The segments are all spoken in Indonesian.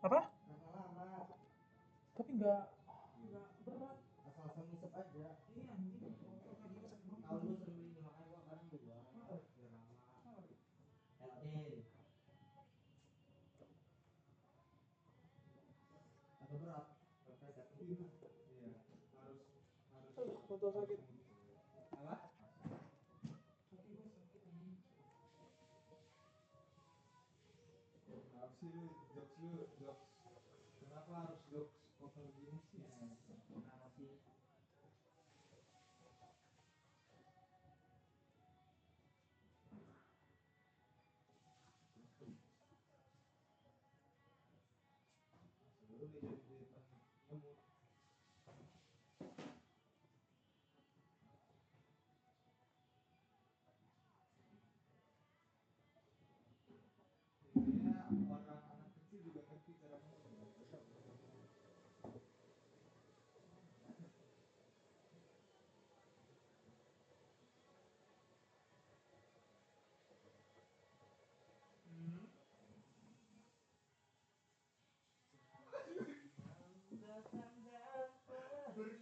Apa? Kenapa lama? Tapi nggak berat. Asal-asal ngisep aja. Iya anjing. Kaki gue sakit banget. Tahu lu sering beli ini makanya gua kadang dua biar lama. LD. Agak berat. Berat kaki. Iya. Harus Foto sakit. apa? Kaki gue sakit anjing. Kenapa sih lu jokes kenapa harus jokes kotor gini sih? Kenapa sih? Lu di depan nyemut. Intinya orang anak kecil juga ngerti cara ngomong.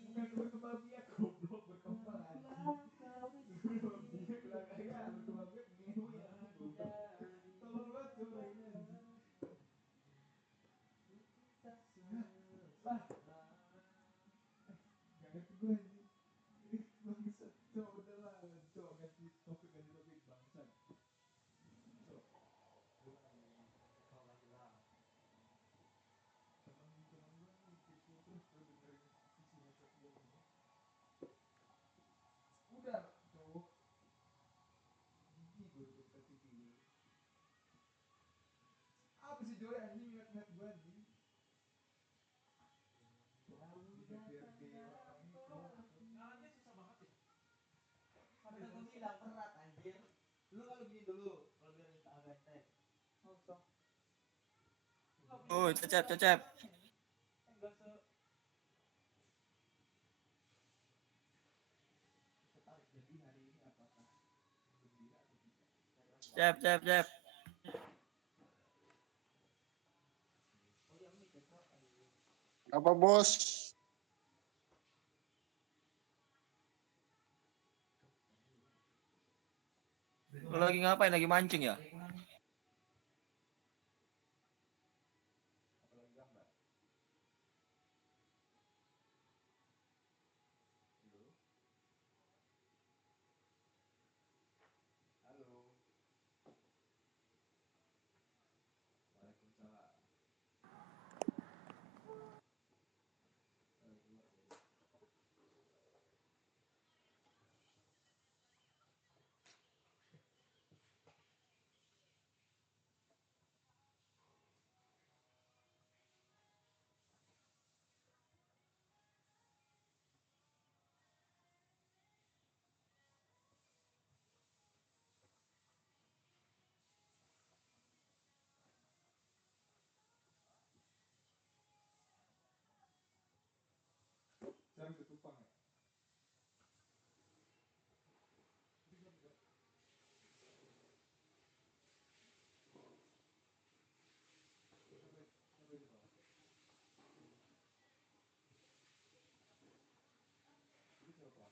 Bukan berkembang biak goblok, berkembang anjing. Berkembang biak belakangnya berkembang biak ngewe ya goblok. Tolol banget coba ini anjing. Lah, gak ngerti gue anjing. Ini bangsat. Coba udahlah, coba ganti topik bangsat. Coba. Gue lagi kesal lagi lah. Temen-temen gue nih kepo terus tuh dengerin isi hajat gue ini. Udah cowok jijik gue dekat pipi gue. Apa sih Joy anjing ngeliat-ngeliat gue anjing. DPRD orang itu. Jalannya susah banget ya. Kan gue bilang berat anjir. Lu kalau gini dulu, kalau biar agak enteng. Nggak usah. Oh, cecep, cecep. Enggak se. Kita tahu jadi hari ini apakah gembira atau tidak. Cep, cep, cep. Oh iya ini cekap anjing. Apa bos? Lu lagi ngapain? Lagi mancing ya? Apalagi gambar. Halo. Halo. Waalaikumsalam. Sekarang ketumpang ya. Sampai di bawah. Itu siapa?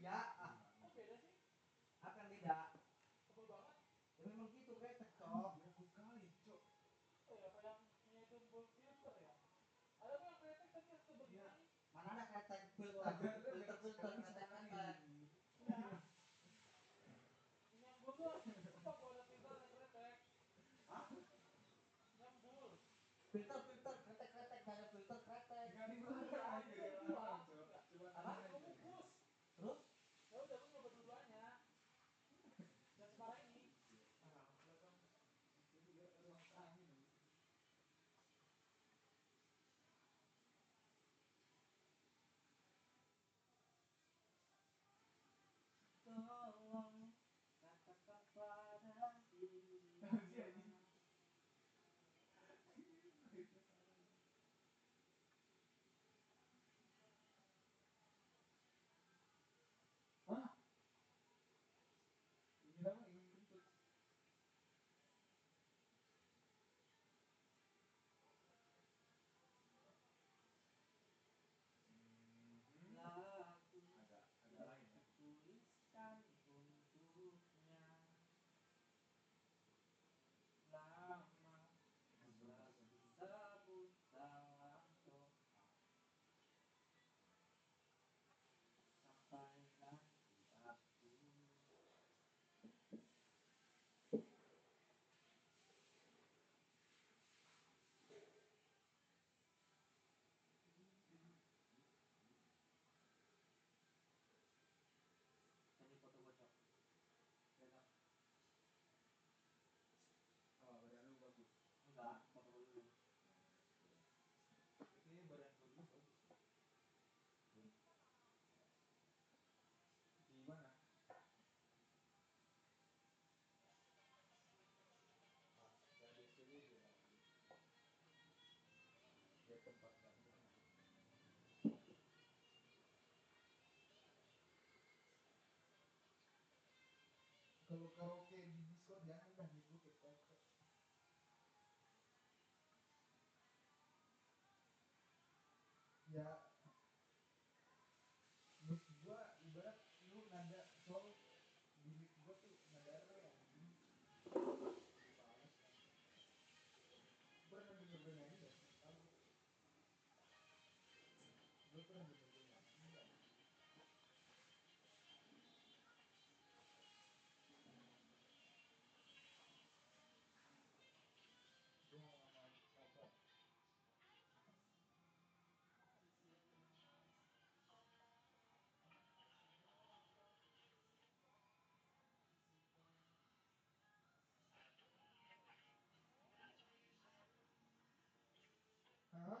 tidak. Kok beda sih? Akan beda. Tebal banget. Ya memang gitu kretek cok. Bagus kali, Cok. Oh ya, apa yang itu filter ya? Ada kok yang kretek tapi yang tebal Iya. gini. Mana ada kretek filter Ada, filter filter kretek. Iya. Nyambul doang. Sumpah gua ada filter ada kretek. Hah? Nyambul. Filter filter kretek kretek ada filter kretek. Enggak dibuka aja Iya, dia Cok. Cok. Coba Apa? tanya aja. Kebungkus. Terus Ya udah gua nyoba dua-duanya. Dan sekarang ini. Ah, belakang. ruang angin. Tolong katakan pada diriku. Hah? Ini nama ingin kentut. Lagu ada lain ya. Tuliskan untuknya lama sabun dalam doa sampai nanti aku. Ini foto bocor. Lihat. Oh, badan lu bagus. Enggak, foto dulu. Kayaknya badan gue dulu bagus. Di mana? Ah, saya di SPBD lah. Dia tempat kamu. Kalau karaoke di Discord jangan dah nih gue kepepet. Ya, mic gua ibarat lu nada song di mic gua tuh nada re anjing. Males kan. Pernah denger gue nyanyi gak sih? Tahu. Gue pernah denger gue nyanyi enggak? Itu halaman apa? Hah?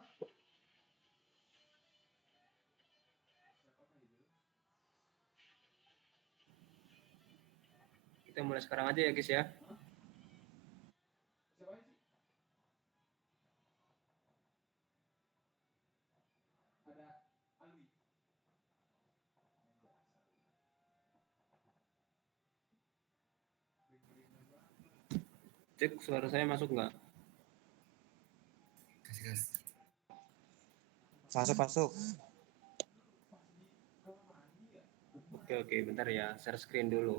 Siapa kah itu? Kita mulai sekarang aja ya guys ya. Hah? Siapa sih? Ada Alwi. Anjay, sorry. Ring-ringan banget. Cek suara saya masuk nggak? Masuk masuk. Pas di kamar mandi ya? Oke, bentar ya, share screen dulu.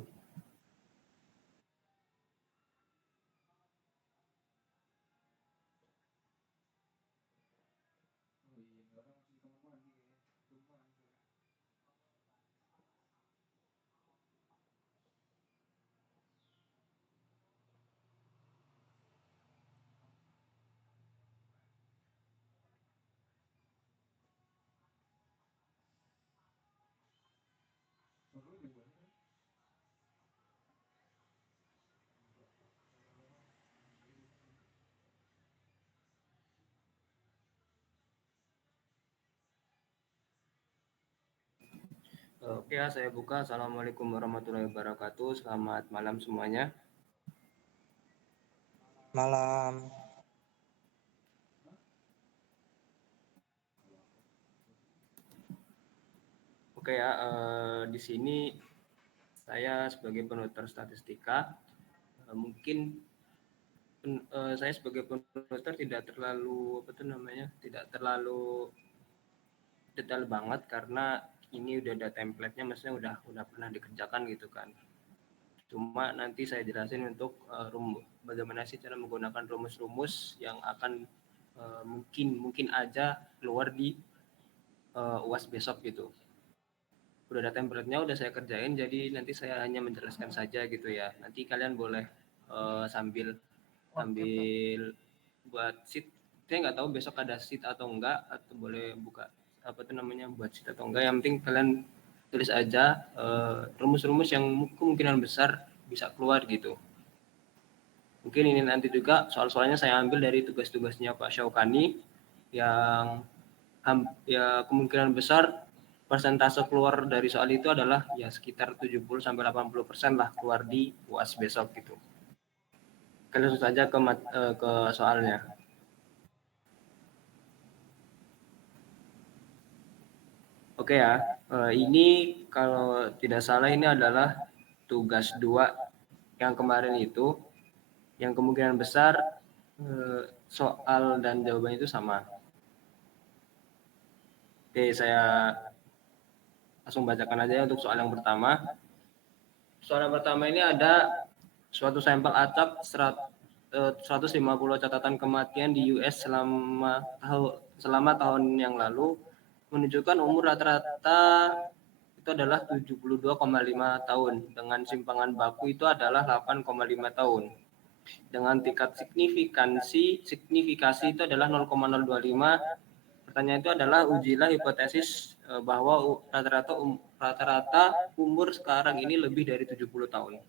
Oh iya, ini orang masih di kamar mandi kayaknya. Tumpan tuh. Suara lu jauh banget kan? Enggak. Lama-lama kedengeran. Oke ya, saya buka. Assalamualaikum warahmatullahi wabarakatuh. Selamat malam semuanya. Malam. Hah? Kalau apa? Oke ya, di sini saya sebagai penutur statistika, mungkin saya sebagai penutur tidak terlalu tidak terlalu detail banget karena ini udah ada template-nya, maksudnya udah pernah dikerjakan gitu kan. Cuma nanti saya jelasin untuk bagaimana sih cara menggunakan rumus-rumus yang akan mungkin aja keluar di UAS besok gitu. Udah ada template-nya, udah saya kerjain, jadi nanti saya hanya menjelaskan saja gitu ya. Nanti kalian boleh sambil buat sheet. Saya nggak tahu besok ada sheet atau enggak, atau boleh buka buat sheet atau enggak. Yang penting kalian tulis aja rumus-rumus yang kemungkinan besar bisa keluar gitu. Mungkin ini nanti juga soal-soalnya saya ambil dari tugas-tugasnya Pak Syaukani yang ya kemungkinan besar persentase keluar dari soal itu adalah ya sekitar 70-80% lah keluar di UAS besok gitu. Kalian langsung saja ke soalnya. Oke ya, ini kalau tidak salah ini adalah tugas 2 yang kemarin itu, yang kemungkinan besar soal dan jawabannya itu sama. Oke, saya langsung bacakan aja untuk soal yang pertama. Soal yang pertama ini ada suatu sampel acak 150 catatan kematian di US selama tahun yang lalu menunjukkan umur rata-rata itu adalah 72,5 tahun, dengan simpangan baku itu adalah 8,5 tahun. Dengan tingkat signifikasi itu adalah 0,025. Pertanyaan itu adalah ujilah hipotesis bahwa rata-rata umur sekarang ini lebih dari 70 tahun.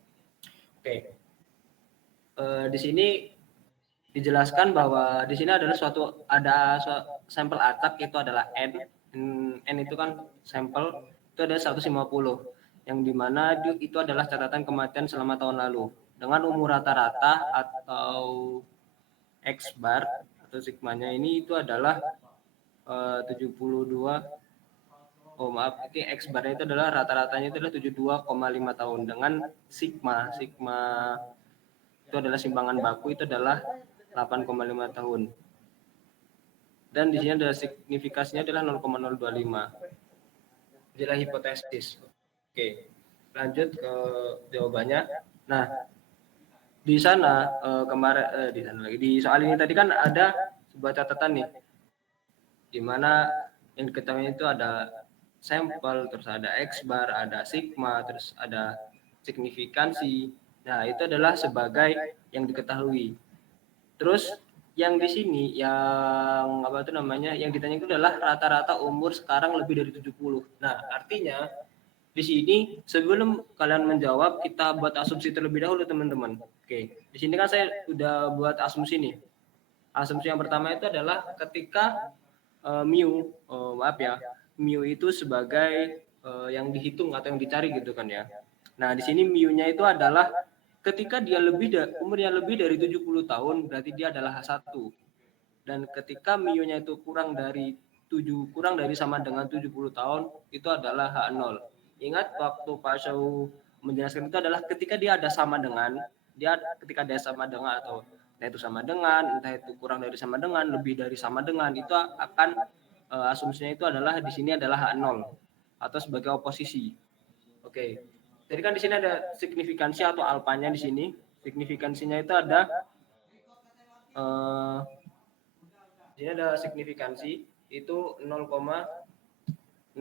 Oke. Di sini dijelaskan bahwa di sini adalah ada sampel acak, itu adalah N itu kan sampel itu ada 150, yang dimana itu adalah catatan kematian selama tahun lalu dengan umur rata-rata atau X bar atau sigmanya ini itu adalah 72. Oh maaf, ini X barnya itu adalah rata-ratanya itu adalah 72,5 tahun dengan sigma itu adalah simpangan baku itu adalah 8,5 tahun. Dan di sini adalah signifikasinya adalah 0,025. Inilah hipotesis. Oke, lanjut ke jawabannya. Nah, di sana di soal ini tadi kan ada sebuah catatan nih, di mana yang diketahui itu ada sampel, terus ada X bar, ada sigma, terus ada signifikansi. Nah, itu adalah sebagai yang diketahui. Terus yang di sini yang yang ditanya itu adalah rata-rata umur sekarang lebih dari 70. Nah, artinya di sini sebelum kalian menjawab kita buat asumsi terlebih dahulu teman-teman. Oke, di sini kan saya udah buat asumsi nih. Asumsi yang pertama itu adalah ketika mu itu sebagai yang dihitung atau yang dicari gitu kan ya. Nah, di sini mu-nya itu adalah ketika dia umurnya lebih dari 70 tahun, berarti dia adalah H1. Dan ketika mu-nya itu kurang dari sama dengan 70 tahun, itu adalah H0. Ingat waktu Pak Syau menjelaskan itu adalah ketika dia ada sama dengan, ketika dia sama dengan atau entah itu sama dengan, entah itu kurang dari sama dengan, lebih dari sama dengan, itu akan asumsinya itu adalah di sini adalah H0 atau sebagai oposisi. Oke. Jadi kan di sini ada signifikansi atau alfanya di sini. Signifikansinya itu ada di sini ada signifikansi itu 0,025.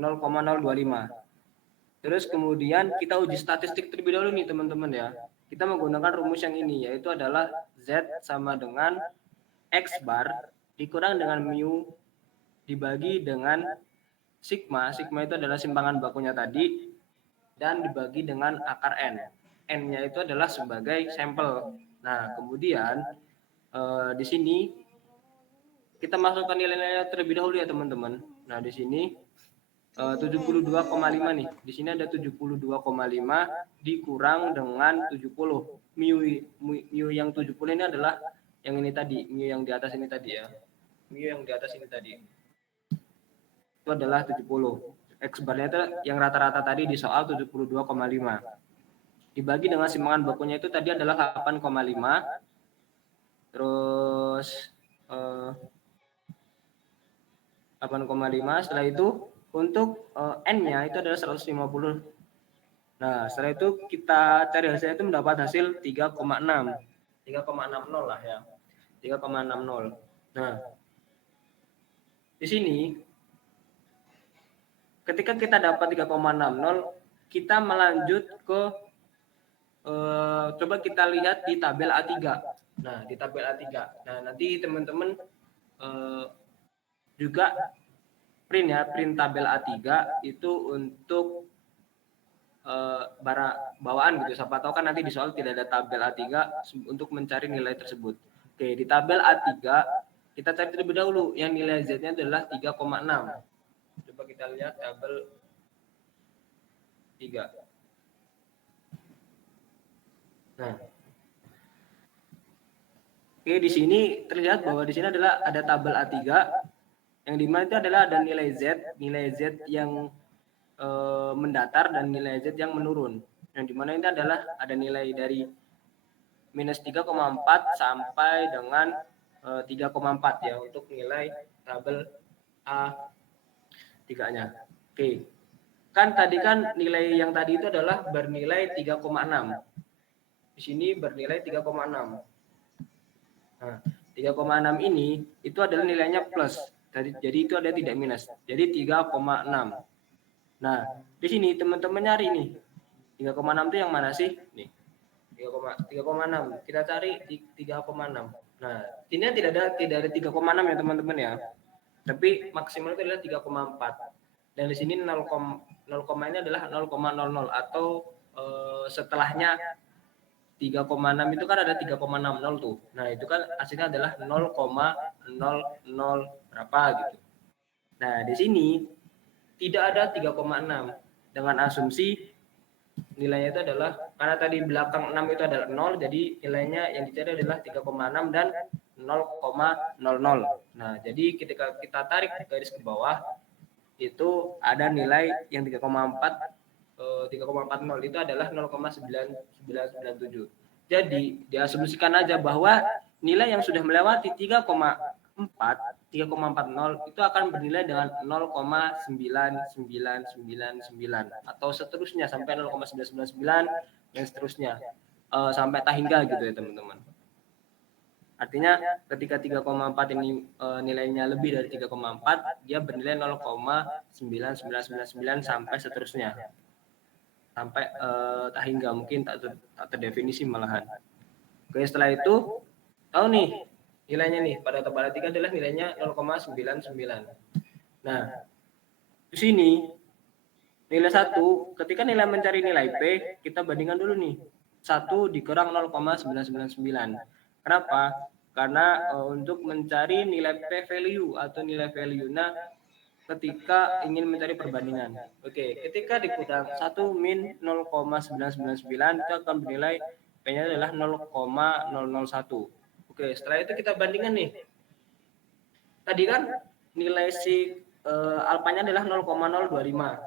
Terus kemudian kita uji statistik terlebih dahulu nih teman-teman ya. Kita menggunakan rumus yang ini, yaitu adalah Z sama dengan X bar dikurang dengan mu dibagi dengan sigma. Sigma itu adalah simpangan bakunya tadi, dan dibagi dengan akar N. N-nya itu adalah sebagai sampel. Nah, kemudian di sini kita masukkan nilai-nilai terlebih dahulu ya teman-teman. Nah, di sini 72,5 nih. Di sini ada 72,5 dikurang dengan 70. Mu yang 70 ini adalah yang ini tadi, mu yang di atas ini tadi ya. Mu yang di atas ini tadi. Itu adalah 70. X barnya itu yang rata-rata tadi di soal 72,5. Dibagi dengan simpangan bakunya itu tadi adalah 8,5. Terus 8,5, setelah itu Untuk N-nya itu adalah 150. Nah, setelah itu kita cari hasilnya itu mendapat hasil 3,6. 3,60 lah ya. 3,60. Nah, di sini ketika kita dapat 3,60, kita melanjut ke coba kita lihat di tabel A3. Nah, di tabel A3. Nah, nanti teman-teman juga print tabel A3 itu untuk bawaan gitu. Siapa tahu kan nanti di soal tidak ada tabel A3 untuk mencari nilai tersebut. Oke, di tabel A3 kita cari terlebih dahulu yang nilai Z-nya adalah 3,6. Coba kita lihat tabel 3. Nah, oke, di sini terlihat bahwa di sini adalah ada tabel A3 yang dimana itu adalah ada nilai Z yang mendatar dan nilai Z yang menurun. Yang dimana ini adalah ada nilai dari minus 3,4 sampai dengan 3,4 ya untuk nilai tabel A3-nya. Oke. Kan tadi kan nilai yang tadi itu adalah bernilai 3,6. Di sini bernilai 3,6. Nah, 3,6 ini itu adalah nilainya plus. Jadi itu ada tidak minus. Jadi 3,6. Nah, di sini teman-teman nyari nih. 3,6 itu yang mana sih? Nih. 3,6. Kita cari 3,6. Nah, ini tidak ada 3,6 ya teman-teman ya. Tapi maksimal itu adalah 3,4. Dan di sini 0, ini adalah 0,00 atau setelahnya 3,6 itu kan ada 3,60 tuh. Nah, itu kan hasilnya adalah 0,00 berapa gitu. Nah, di sini tidak ada 3,6 dengan asumsi nilainya itu adalah karena tadi belakang 6 itu adalah 0, jadi nilainya yang dicari adalah 3,6 dan 0,00. Nah, jadi ketika kita tarik garis ke bawah itu ada nilai yang 3,40 itu adalah 0,9997. Jadi diasumsikan aja bahwa nilai yang sudah melewati 3,40 itu akan bernilai dengan 0,9999 atau seterusnya sampai 0,999 dan seterusnya sampai tak hingga gitu ya teman-teman. Artinya ketika 3,4 ini nilainya lebih dari 3,4 dia bernilai 0,9999 sampai seterusnya sampai tak hingga mungkin tak terdefinisi malahan. Oke, setelah itu tahu nih nilainya nih pada tabel A3 adalah nilainya 0,99. Nah, di sini nilai 1 ketika nilai mencari nilai P kita bandingkan dulu nih. 1 dikurang 0,999. Kenapa? Karena untuk mencari nilai P value atau nilai value. Nah, ketika ingin mencari perbandingan. Oke, ketika dikurang 1 min 0,999 itu akan bernilai P-nya adalah 0,001. Oke, setelah itu kita bandingkan nih. Tadi kan nilai si alfanya adalah 0,025.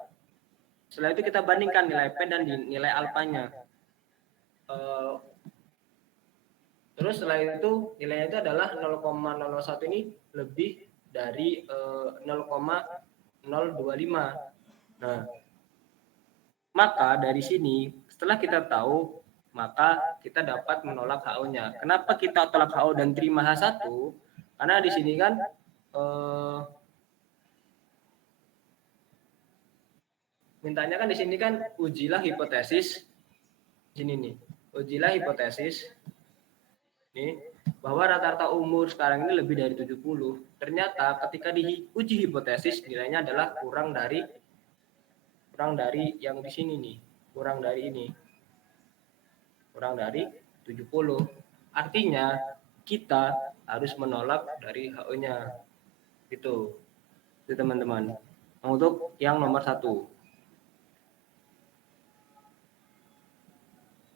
Setelah itu kita bandingkan nilai P dan nilai alfanya. Terus setelah itu nilainya itu adalah 0,001 ini lebih dari 0,025. Nah, maka dari sini setelah kita tahu, maka kita dapat menolak HO-nya. Kenapa kita tolak HO dan terima H1? Karena di sini kan mintanya kan di sini kan ujilah hipotesis. Sini nih, ujilah hipotesis. Nih, bahwa rata-rata umur sekarang ini lebih dari 70. Ternyata ketika diuji hipotesis nilainya adalah kurang dari yang di sini nih, kurang dari ini. Kurang dari 70. Artinya kita harus menolak dari HO-nya. Itu teman-teman. Untuk yang nomor 1.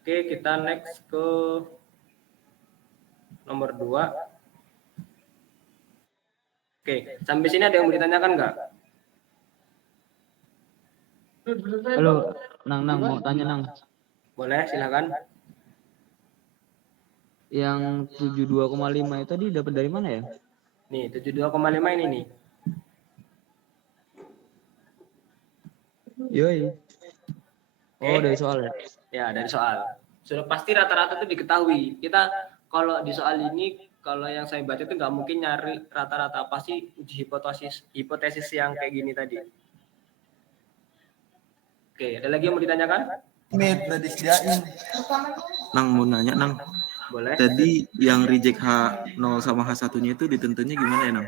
Oke, kita next ke nomor 2. Oke, sampai sini ada yang mau ditanyakan nggak? Halo, Nang mau tanya Nang. Boleh, silakan. Yang 72,5 itu tadi dapat dari mana ya? Nih, 72,5 ini nih. Yoi. Oh, Oke. dari soal ya. Ya, dari soal. Sudah pasti rata-rata itu diketahui. Kita kalau di soal ini, kalau yang saya baca itu nggak mungkin nyari rata-rata, pasti uji hipotesis yang kayak gini tadi. Oke, ada lagi yang mau ditanyakan? Mit udah disediain. Nang mau nanya Nang, Boleh. tadi yang reject H0 sama H1-nya itu ditentunya gimana ya Nang?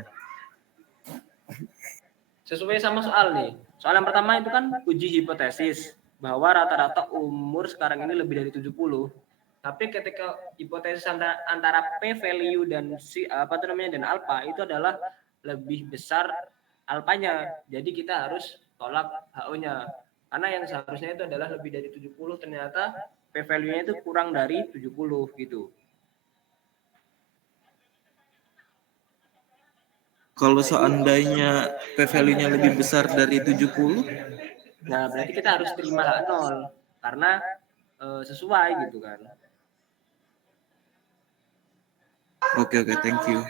Sesuai sama soal nih. Soal yang pertama itu kan uji hipotesis bahwa rata-rata umur sekarang ini lebih dari 70. Tapi ketika hipotesis antara p value dan dan alpha itu adalah lebih besar alpanya. Jadi kita harus tolak HO-nya. Karena yang seharusnya itu adalah lebih dari 70, ternyata p value-nya itu kurang dari 70 gitu. Kalau seandainya P value-nya lebih besar dari 70, Nah, berarti kita harus terima H0 karena sesuai gitu kan. oke, thank you.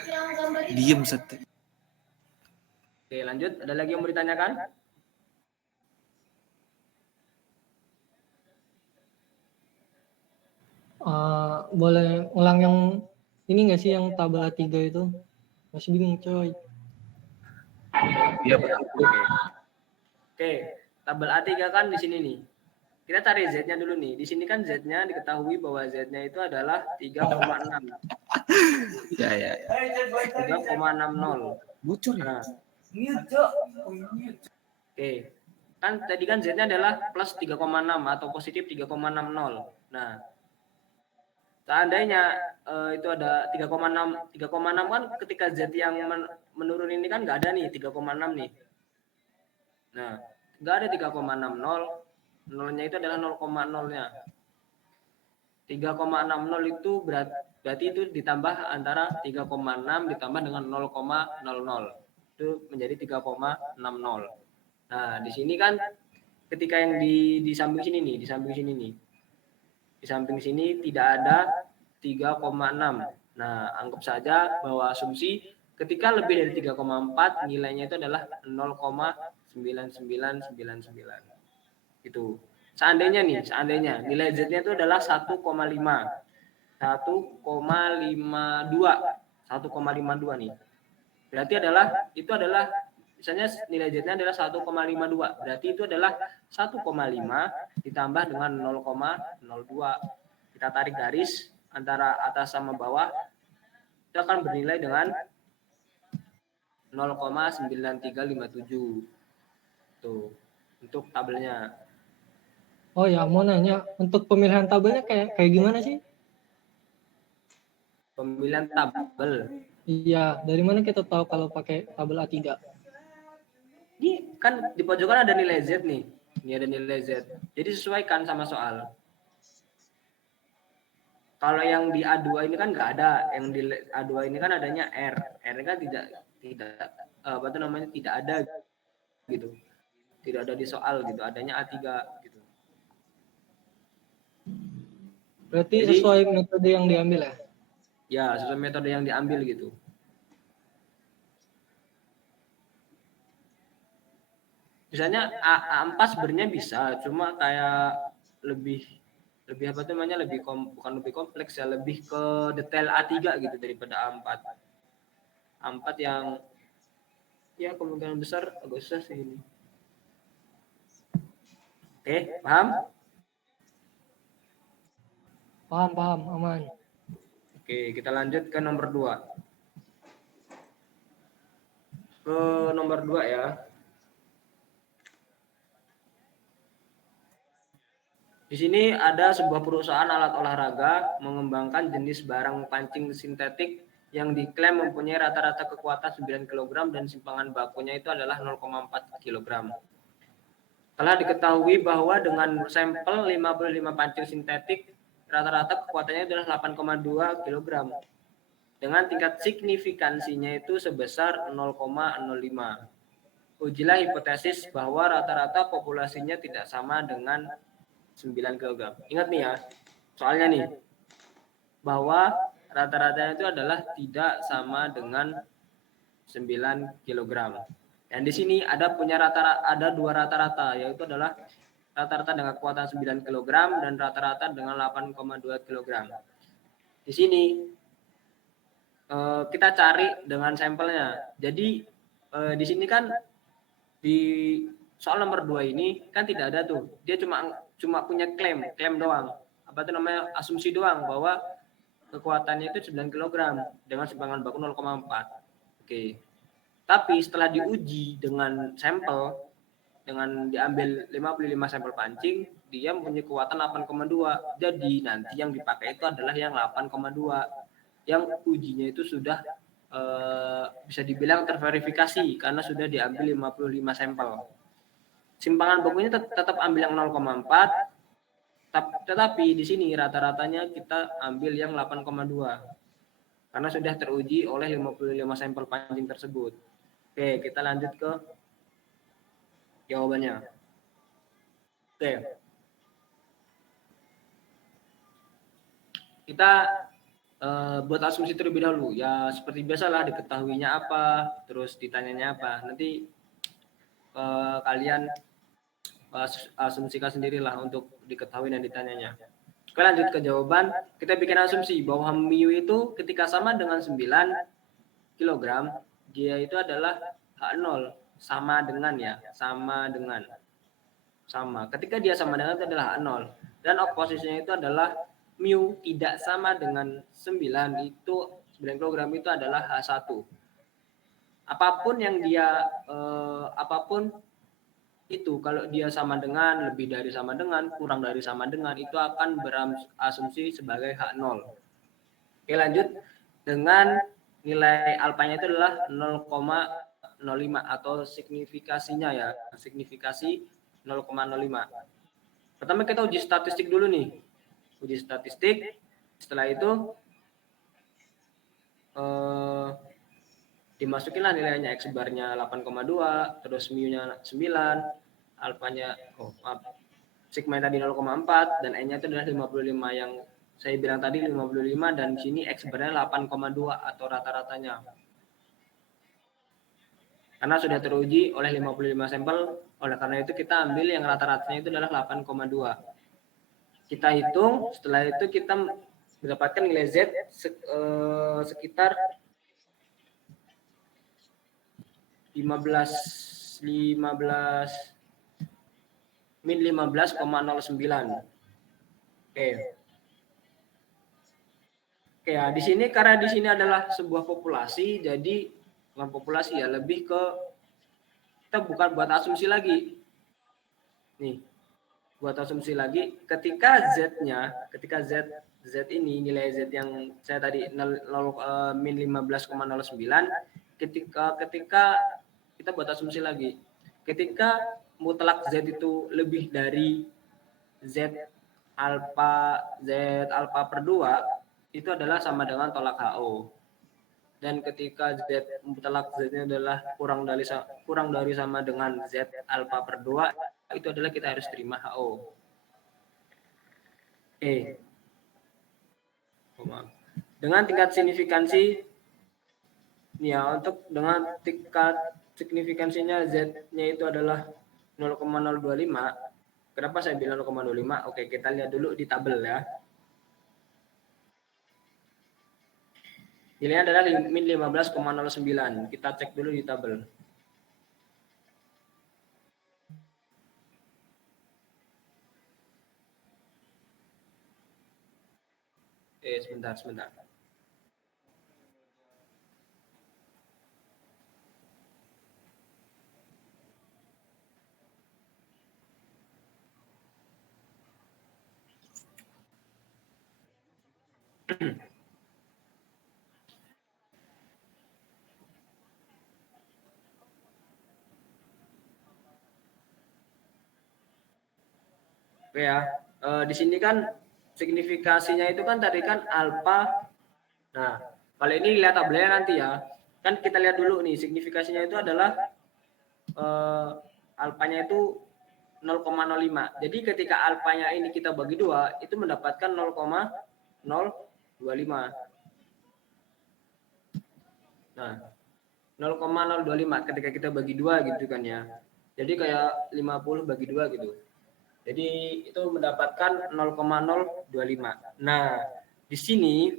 Diem set. Oke, lanjut. Ada lagi yang mau ditanyakan? Boleh ulang yang ini nggak sih yang tabel A3 itu? Masih bingung coy. Iya betul. Oke, tabel A3 kan di sini nih. Kita cari Z-nya dulu nih. Di sini kan Z-nya diketahui bahwa Z-nya itu adalah 3,6. Ya. 3,60. Bocor ya? Nah, oke. Kan tadi kan Z-nya adalah plus 3,6 atau positif 3,60. Nah, seandainya itu ada 3,6 kan ketika Z yang menurun ini kan nggak ada nih 3,6 nih. Nah, nggak ada 3,60, nolnya itu adalah 0,0-nya. 3,60 itu berarti itu ditambah antara 3,6 ditambah dengan 0,00. Itu menjadi 3,60. Nah, di sini kan ketika yang di samping sini nih, di samping sini nih. Di samping sini tidak ada 3,6. Nah, anggap saja bahwa asumsi ketika lebih dari 3,4 nilainya itu adalah 0,9999. Itu. Seandainya nilai Z-nya itu adalah 1,5. 1,52 nih. Berarti itu adalah misalnya nilai Z-nya adalah 1,52. Berarti itu adalah 1,5 ditambah dengan 0,02. Kita tarik garis antara atas sama bawah, itu akan bernilai dengan 0,9357. Tuh, untuk tabelnya. Oh ya, mau nanya untuk pemilihan tabelnya kayak gimana sih? Pemilihan tabel. Iya, dari mana kita tahu kalau pakai tabel A3? Ini kan di pojokan ada nilai Z nih. Ini ada nilai Z. Jadi sesuaikan sama soal. Kalau yang di A2 ini kan nggak ada. Yang di A2 ini kan adanya R. R kan tidak tidak ada gitu. Tidak ada di soal gitu. Adanya A3 gitu. Berarti Jadi, sesuai metode yang diambil ya? Ya, sesuai metode yang diambil gitu. Misalnya A4 sebenarnya bisa, cuma kayak lebih bukan lebih kompleks ya, lebih ke detail A3 gitu daripada A4. A4 yang ya kemungkinan besar agak susah sih ini. Oke, paham? Paham, aman. Oke, kita lanjut ke nomor 2. Ke nomor 2 ya. Di sini ada sebuah perusahaan alat olahraga mengembangkan jenis barang pancing sintetik yang diklaim mempunyai rata-rata kekuatan 9 kg dan simpangan bakunya itu adalah 0,4 kg. Telah diketahui bahwa dengan sampel 55 pancing sintetik, rata-rata kekuatannya adalah 8,2 kg. Dengan tingkat signifikansinya itu sebesar 0,05. Ujilah hipotesis bahwa rata-rata populasinya tidak sama dengan 9 kg. Ingat nih ya, soalnya nih, bahwa rata-ratanya itu adalah tidak sama dengan 9 kg. Dan di sini ada dua rata-rata, yaitu adalah rata-rata dengan kekuatan 9 kg dan rata-rata dengan 8,2 kg. Di sini kita cari dengan sampelnya. Jadi di sini kan di soal nomor 2 ini kan tidak ada tuh. Dia cuma punya klaim doang. Apa itu namanya? Asumsi doang bahwa kekuatannya itu 9 kg dengan simpangan baku 0,4. Oke. Tapi setelah diuji dengan sampel, dengan diambil 55 sampel pancing, dia mempunyai kekuatan 8,2. Jadi nanti yang dipakai itu adalah yang 8,2. Yang ujinya itu sudah bisa dibilang terverifikasi karena sudah diambil 55 sampel. Simpangan bakunya tetap ambil yang 0,4, tetapi di sini rata-ratanya kita ambil yang 8,2. Karena sudah teruji oleh 55 sampel pancing tersebut. Oke, kita lanjut ke jawabannya. Oke. Kita buat asumsi terlebih dahulu. Ya seperti biasalah, diketahuinya apa, terus ditanyanya apa. Nanti kalian asumsikan sendirilah untuk diketahui dan ditanyanya. Oke, lanjut ke jawaban. Kita bikin asumsi bahwa mu itu ketika sama dengan 9 kg, dia itu adalah H0, sama dengan ya, sama. Ketika dia sama dengan itu adalah H0 dan oposisinya itu adalah mu tidak sama dengan 9 itu 9 kg itu adalah H1. Apapun yang dia apapun itu, kalau dia sama dengan, lebih dari sama dengan, kurang dari sama dengan, itu akan berasumsi sebagai H0. Oke, lanjut dengan nilai alfanya itu adalah 0,05 atau signifikasinya ya, signifikasi 0,05. Pertama kita uji statistik dulu nih. Uji statistik, setelah itu dimasukinlah nilainya, X barnya 8,2, terus mu-nya 9, alfanya sigma tadi 0,4 dan n-nya itu adalah 55 yang saya bilang tadi 55, dan di sini X barnya 8,2 atau rata-ratanya. Karena sudah teruji oleh 55 sampel, oleh karena itu kita ambil yang rata-ratanya itu adalah 8,2. Kita hitung, setelah itu kita mendapatkan nilai Z sekitar 15,09. Oke. Oke ya, di sini karena di sini adalah sebuah populasi, jadi bukan populasi ya, lebih ke kita bukan buat asumsi lagi. Nih, buat asumsi lagi ketika Z ini nilai Z yang saya tadi min 15,09, ketika kita buat asumsi lagi. Ketika mutlak Z itu lebih dari Z alfa per 2, itu adalah sama dengan tolak HO. Dan ketika Z mutlak Z-nya adalah kurang dari sama dengan Z alfa per 2, itu adalah kita harus terima HO. Oke. Dengan tingkat signifikansi ya, untuk dengan tingkat signifikansinya Z-nya itu adalah 0,025. Kenapa saya bilang 0,25? Oke, kita lihat dulu di tabel ya. Nilainya adalah min 15,09. Kita cek dulu di tabel. Sebentar. Oke ya, di sini kan signifikasinya itu kan tadi kan alfa. Nah, kalau ini lihat tabelnya nanti ya. Kan kita lihat dulu nih, signifikasinya itu adalah alfanya itu 0,05. Jadi ketika alfanya ini kita bagi 2, itu mendapatkan 0,025. Nah, 0,025 ketika kita bagi 2 gitu kan ya. Jadi kayak 50 bagi 2 gitu. Jadi itu mendapatkan 0,025. Nah, di sini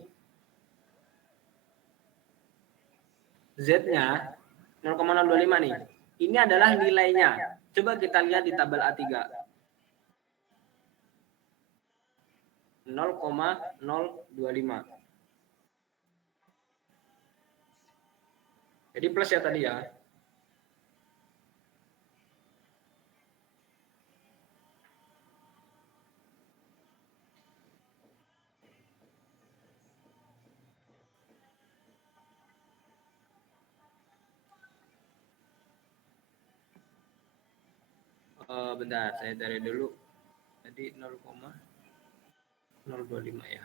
Z-nya 0,025 nih. Ini adalah nilainya. Coba kita lihat di tabel A3. 0,025. Jadi plus ya tadi ya. Bentar, saya cari dulu. Jadi 0,025 ya.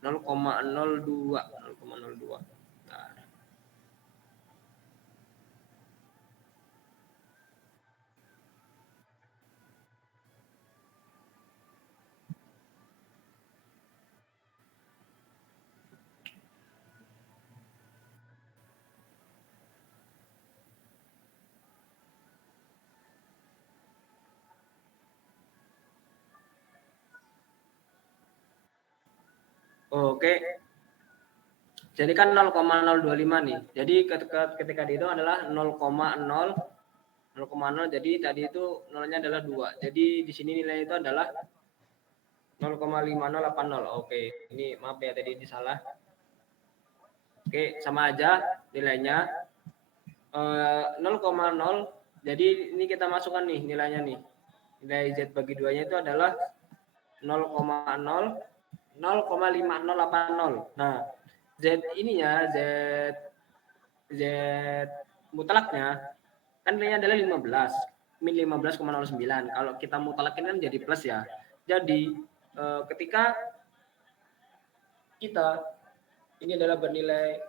Nol koma nol dua. Nah. Oke. Jadi kan 0,025 nih. Jadi ketika itu adalah 0,0 jadi tadi itu nolnya adalah 2. Jadi di sini nilai itu adalah 0,5080. Oke, ini maaf ya tadi ini salah. Oke, sama aja nilainya 0,0. Jadi ini kita masukkan nih nilainya nih. Nilai Z bagi 2-nya itu adalah 0,0 0,5080. Nah, Z ininya Z mutlaknya kan nilainya adalah 15, min 15,09. Kalau kita mutlakin kan jadi plus ya. Jadi ketika kita ini adalah bernilai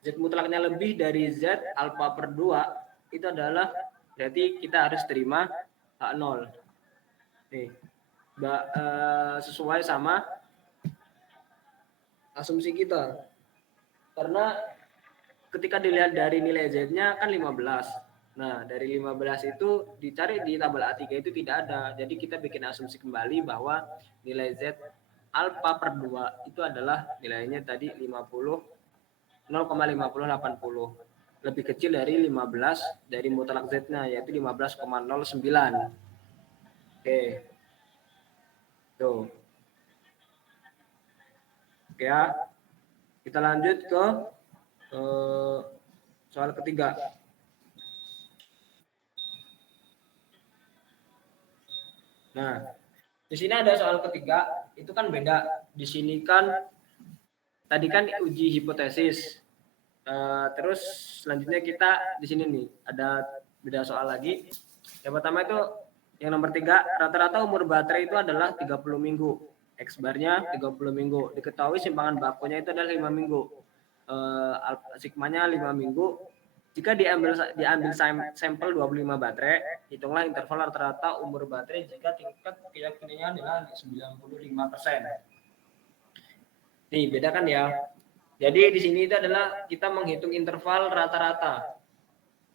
Z mutlaknya lebih dari Z alfa per 2, itu adalah berarti kita harus terima H0. Nih, sesuai sama asumsi kita. Karena ketika dilihat dari nilai Z-nya kan 15. Nah, dari 15 itu dicari di tabel A3 itu tidak ada. Jadi kita bikin asumsi kembali bahwa nilai Z alfa per 2 itu adalah nilainya tadi 0,5080. Lebih kecil dari 15 dari mutlak Z-nya yaitu 15,09. Oke. Tuh. Oke ya. Kita lanjut ke soal ketiga. Nah, di sini ada soal ketiga, itu kan beda. Di sini kan tadi kan uji hipotesis. Terus selanjutnya kita di sini nih ada beda soal lagi. Yang pertama itu yang nomor 3, rata-rata umur baterai itu adalah 30 minggu. X barnya 30 minggu. Diketahui simpangan bakunya itu adalah 5 minggu. Sigmanya 5 minggu. Jika diambil sampel 25 baterai, hitunglah interval rata-rata umur baterai jika tingkat keyakinannya adalah 95%. Nih, beda kan ya? Jadi di sini itu adalah kita menghitung interval rata-rata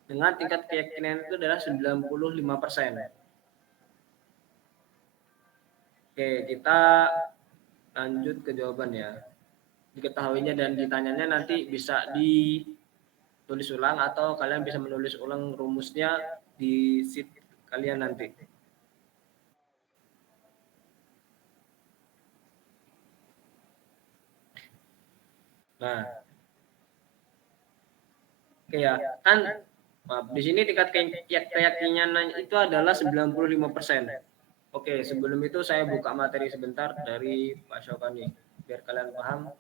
dengan tingkat keyakinan itu adalah 95%. Oke, kita lanjut ke jawaban ya. Diketahuinya dan ditanyanya nanti bisa ditulis ulang atau kalian bisa menulis ulang rumusnya di sheet kalian nanti. Nah, oke ya, kan maaf, di sini tingkat keyakinan itu adalah 95%. Oke, sebelum itu saya buka materi sebentar dari Pak Syokani biar kalian paham.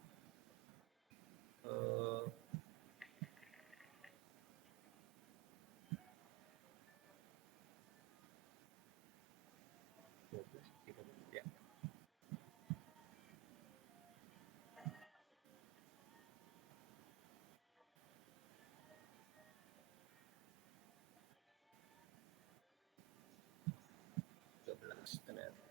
ternyata.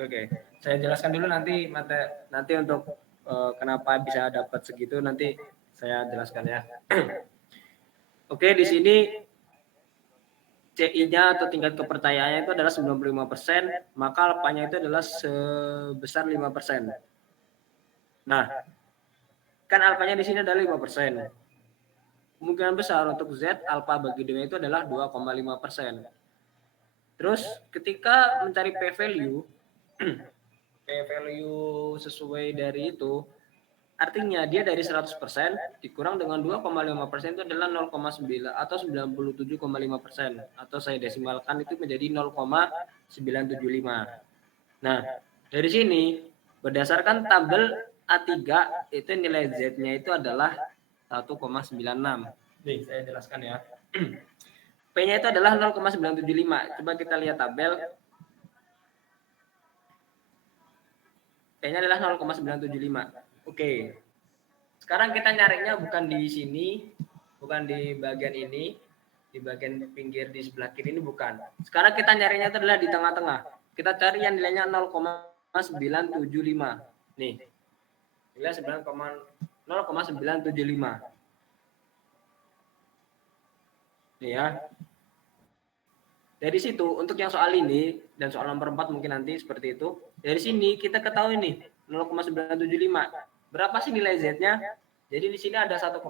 Oke, saya jelaskan dulu nanti nanti untuk kenapa bisa dapat segitu nanti saya jelaskan ya. Oke, di sini CI-nya atau tingkat kepercayaannya itu adalah 95%, maka alfanya itu adalah sebesar 5%. Nah, kan alfanya di sini adalah 5%. Kemungkinan besar untuk Z alfa bagi 2 itu adalah 2,5%. Terus ketika mencari P value P value sesuai dari itu, artinya dia dari 100% dikurang dengan 2,5% itu adalah 0,9 atau 97,5%, atau saya desimalkan itu menjadi 0,975. Nah, dari sini berdasarkan tabel A3 itu nilai Z-nya itu adalah 1,96. Nih, saya jelaskan ya. P-nya itu adalah 0,975. Coba kita lihat tabel. P-nya adalah 0,975. Oke. Sekarang kita nyarinya bukan di sini, bukan di bagian ini, di bagian pinggir di sebelah kiri ini bukan. Sekarang kita nyarinya itu adalah di tengah-tengah. Kita cari yang nilainya 0,975. Nih. Nilai 0,975. Nih ya. Dari situ untuk yang soal ini dan soal nomor 4 mungkin nanti seperti itu. Dari sini kita ketahui nih 0,975. Berapa sih nilai Z-nya? Jadi di sini ada 1,9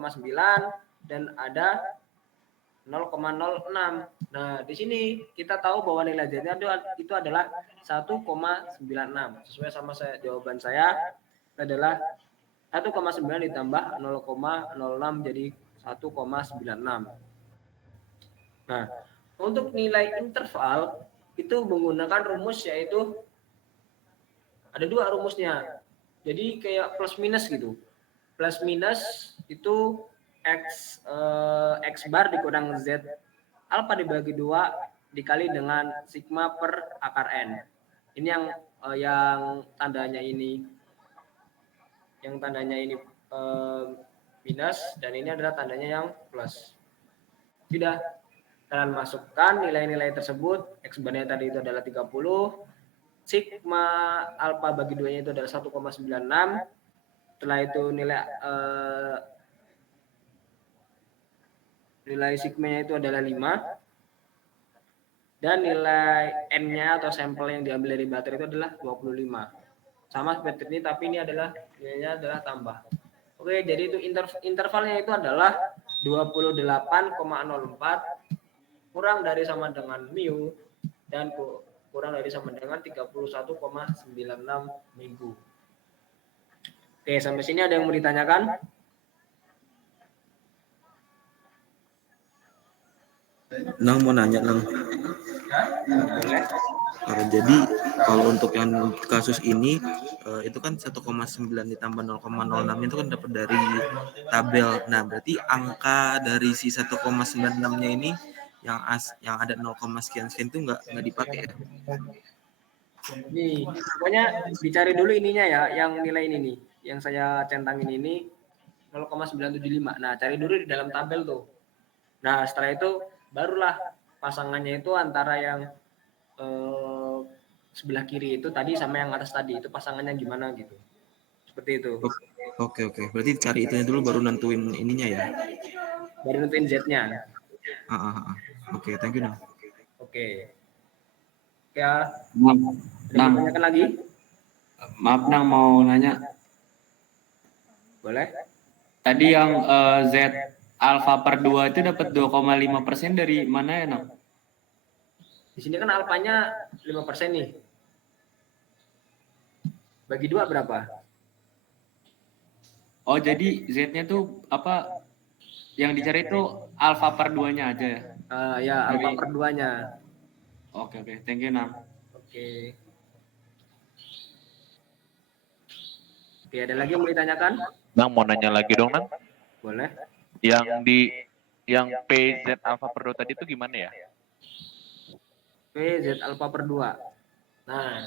dan ada 0,06. Nah, di sini kita tahu bahwa nilai Z-nya itu adalah 1,96. Sesuai sama jawaban saya adalah 1,9 ditambah 0,06 jadi 1,96. Nah, untuk nilai interval itu menggunakan rumus yaitu ada 2 rumusnya. Jadi kayak plus minus gitu. Plus minus itu X bar dikurang Z alfa dibagi 2 dikali dengan sigma per akar N. Ini yang tandanya ini. Yang tandanya ini minus dan ini adalah tandanya yang plus. Sudah. Kalian masukkan nilai-nilai tersebut, X bar-nya tadi itu adalah 30, sigma alfa bagi 2-nya itu adalah 1,96, setelah itu nilai sigma-nya itu adalah 5, dan nilai N-nya atau sampel yang diambil dari baterai itu adalah 25. Sama seperti ini, tapi ini adalah nilainya adalah tambah. Oke, jadi itu intervalnya itu adalah 28,04 kurang dari sama dengan mu dan kurang dari sama dengan 31,96 minggu. Oke, sampai sini ada yang mau ditanyakan? Nang mau nanya, Nang. Boleh. Jadi kalau untuk yang kasus ini itu kan 1,9 ditambah 0,06 itu kan dapat dari tabel. Nah, berarti angka dari si 1,96-nya ini yang ada 0, sekian itu nggak dipakai ya? Nih, pokoknya dicari dulu ininya ya, yang nilai ini nih, yang saya centangin ini 0,975. Nah, cari dulu di dalam tabel tuh. Nah, setelah itu barulah pasangannya itu antara yang sebelah kiri itu tadi sama yang atas tadi itu pasangannya gimana gitu. Seperti itu. Oke. Berarti cari itunya dulu baru nentuin ininya ya. Baru nentuin Z-nya. Oke, thank you, Nang. Oke. Ya. Nang, Tanyakan lagi? maaf Nang mau nanya. Boleh? Tadi yang Z alfa per 2 itu dapat 2,5% dari mana ya Nang? Di sini kan alfanya 5% nih. Bagi 2 berapa? Oh, jadi Z-nya tuh apa yang dicari itu alfa per 2-nya aja ya? Ya, alfa Dari per 2-nya. Oke, thank you, Nam. Oke. Oke, ada lagi yang mau ditanyakan? Nang mau nanya lagi dong, Nang. Boleh. Yang PZ alpha per 2 tadi itu gimana ya? P Z alfa per 2. Nah,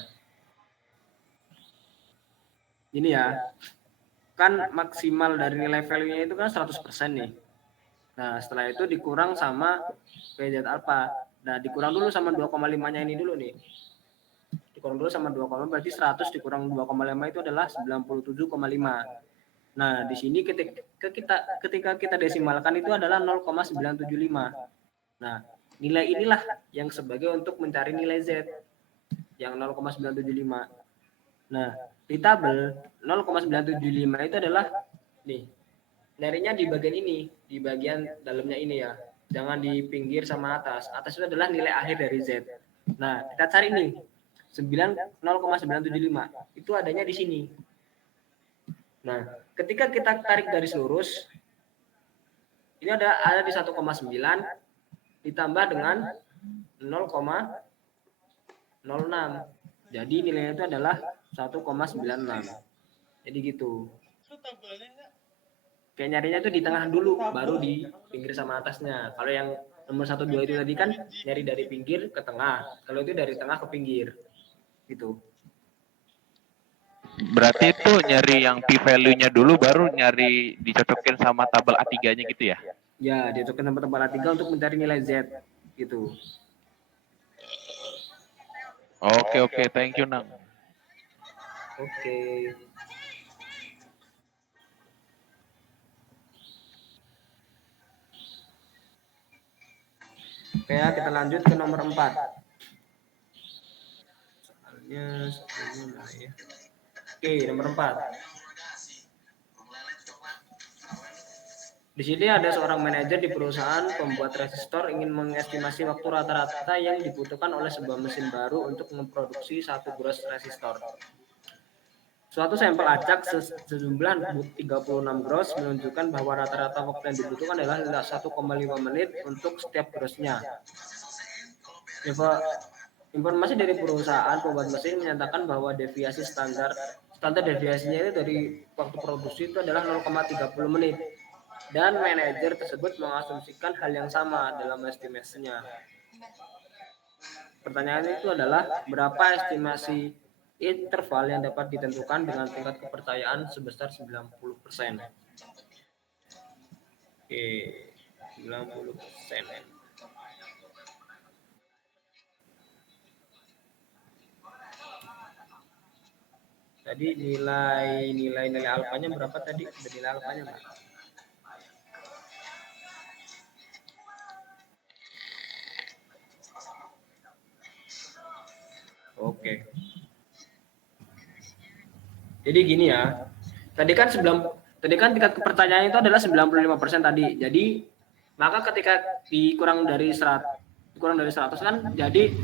ini ya. Kan maksimal dari nilai value-nya itu kan 100% nih. Nah, setelah itu dikurang sama PZ alpha. Nah, dikurang dulu sama 2,5-nya ini dulu nih. Dikurang dulu sama 2,5 berarti 100 dikurang 2,5 itu adalah 97,5. Nah, di sini ketika kita desimalkan itu adalah 0,975. Nah, nilai inilah yang sebagai untuk mencari nilai Z yang 0,975. Nah, di tabel 0,975 itu adalah nih, nyarinya di bagian ini, di bagian dalamnya ini ya. Jangan di pinggir sama atas. Atas itu adalah nilai akhir dari Z. Nah, kita cari nih 0,975 itu adanya di sini. Nah, ketika kita tarik garis lurus, ini ada di 1,9 ditambah dengan 0,06. Jadi nilainya itu adalah 1,96. Jadi gitu. Kayak nyarinya itu di tengah dulu, baru di pinggir sama atasnya. Kalau yang nomor 1, 2 itu tadi kan nyari dari pinggir ke tengah. Kalau itu dari tengah ke pinggir. Gitu. Berarti itu nyari yang p value-nya dulu baru nyari dicocokin sama tabel A3-nya gitu ya? Ya, dicocokin sama tabel A3 untuk mencari nilai Z. Gitu. Oke, thank you, Nang. Oke. Oke ya, kita lanjut ke nomor 4. Soalnya sebelumnya ya. Oke, nomor 4. Di sini ada seorang manajer di perusahaan pembuat resistor ingin mengestimasi waktu rata-rata yang dibutuhkan oleh sebuah mesin baru untuk memproduksi 1 gros resistor. Suatu sampel acak sejumlah 36 gros menunjukkan bahwa rata-rata waktu yang dibutuhkan adalah 1,5 menit untuk setiap grosnya. Informasi dari perusahaan pembuat mesin menyatakan bahwa deviasi standar deviasinya itu dari waktu produksi itu adalah 0,30 menit. Dan manajer tersebut mengasumsikan hal yang sama dalam estimasinya. Pertanyaan itu adalah berapa estimasi interval yang dapat ditentukan dengan tingkat kepercayaan sebesar 90%. Oke, 90%. Tadi nilai alfanya berapa tadi? Ada nilai alfanya Mbak? Oke. Jadi gini ya. Tadi kan tingkat kepercayaan itu adalah 95% tadi. Jadi maka ketika dikurang dari 100 kan jadi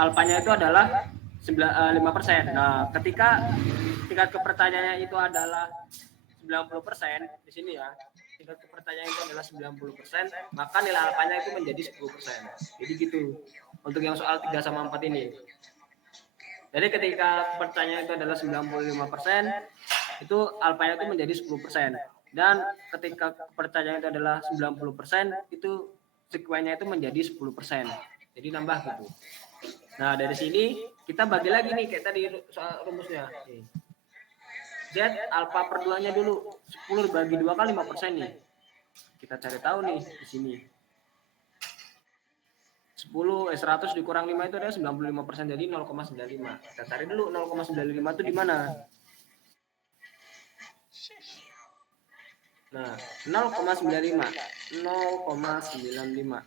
alfanya itu adalah 5%. Nah, ketika tingkat kepercayaannya itu adalah 90% di sini ya. Tingkat kepercayaan itu adalah 90%, maka nilai alfanya itu menjadi 10%. Jadi gitu. Untuk yang soal 3 sama 4 ini. Jadi ketika kepercayaan itu adalah 95%, itu alfanya itu menjadi 10%. Dan ketika kepercayaan itu adalah 90%, itu sekuennya itu menjadi 10%. Jadi nambah gitu. Nah, dari sini kita bagi lagi nih kayak tadi soal rumusnya. Z alfa per 2-nya dulu. 10 bagi 2 kan 5% nih. Kita cari tahu nih di sini. 100 dikurang 5 itu adalah 95%, jadi 0,95. Kita cari dulu 0,95 itu di mana? Nah, 0,95. 0,95.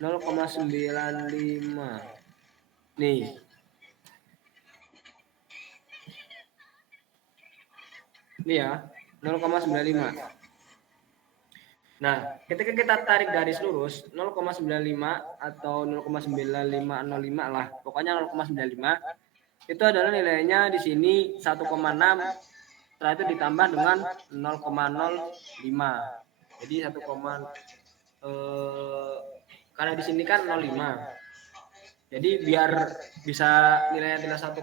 0,95. Nih. Ini ya, 0,95. Nah, ketika kita tarik garis lurus 0,95 atau 0,9505 lah, pokoknya 0,95 itu adalah nilainya di sini 1,6, setelah itu ditambah dengan 0,05. Jadi karena di sini kan 0,5. Jadi biar bisa nilainya adalah 1,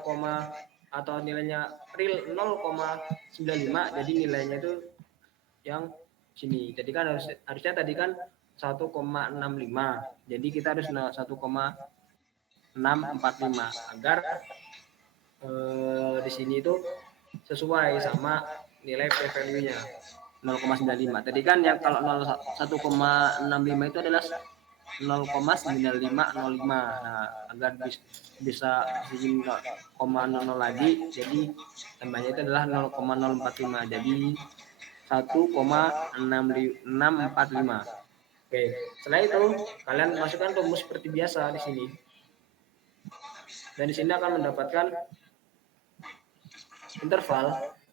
atau nilainya real 0,95, jadi nilainya itu yang sini. Jadi kan harusnya tadi kan 1,65. Jadi kita harus 1,645 agar di sini itu sesuai sama nilai p-value-nya 0,95. Tadi kan yang kalau 1,65 itu adalah 0,9505. Nah, agar bisa di 0,00 lagi, jadi tambahnya itu adalah 0,045. Jadi 1,6645. Oke, setelah itu kalian masukkan rumus seperti biasa di sini. Dan di sini akan mendapatkan interval.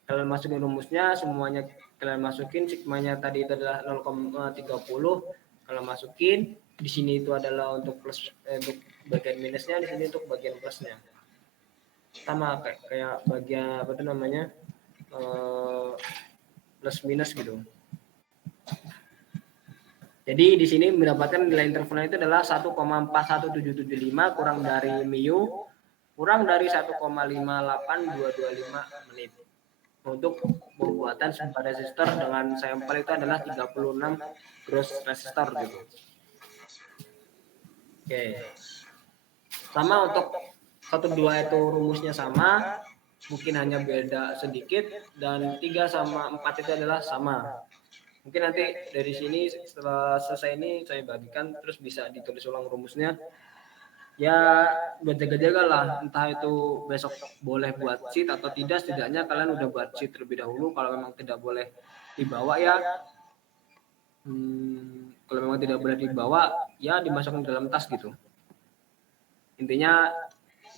Kalian masukin rumusnya, semuanya kalian masukin, sigmanya tadi itu adalah 0,30. Kalau masukin di sini itu adalah untuk plus, untuk bagian minusnya, di sini untuk bagian plusnya. Sama kayak bagian apa itu namanya, plus minus gitu. Jadi di sini mendapatkan nilai intervalnya itu adalah 1,41775 kurang dari mu kurang dari 1,58225 menit. Untuk pembuatan sebuah resistor dengan sampel itu adalah 36 gross resistor gitu. Oke. Sama untuk 1,2 itu rumusnya sama, mungkin hanya beda sedikit, dan 3 sama 4 itu adalah sama. Mungkin nanti dari sini setelah selesai ini saya bagikan, terus bisa ditulis ulang rumusnya. Ya berjaga-jaga lah, entah itu besok boleh buat sheet atau tidak, setidaknya kalian udah buat sheet terlebih dahulu. Kalau memang tidak boleh dibawa ya, kalau memang tidak boleh dibawa ya dimasukkan dalam tas gitu. Intinya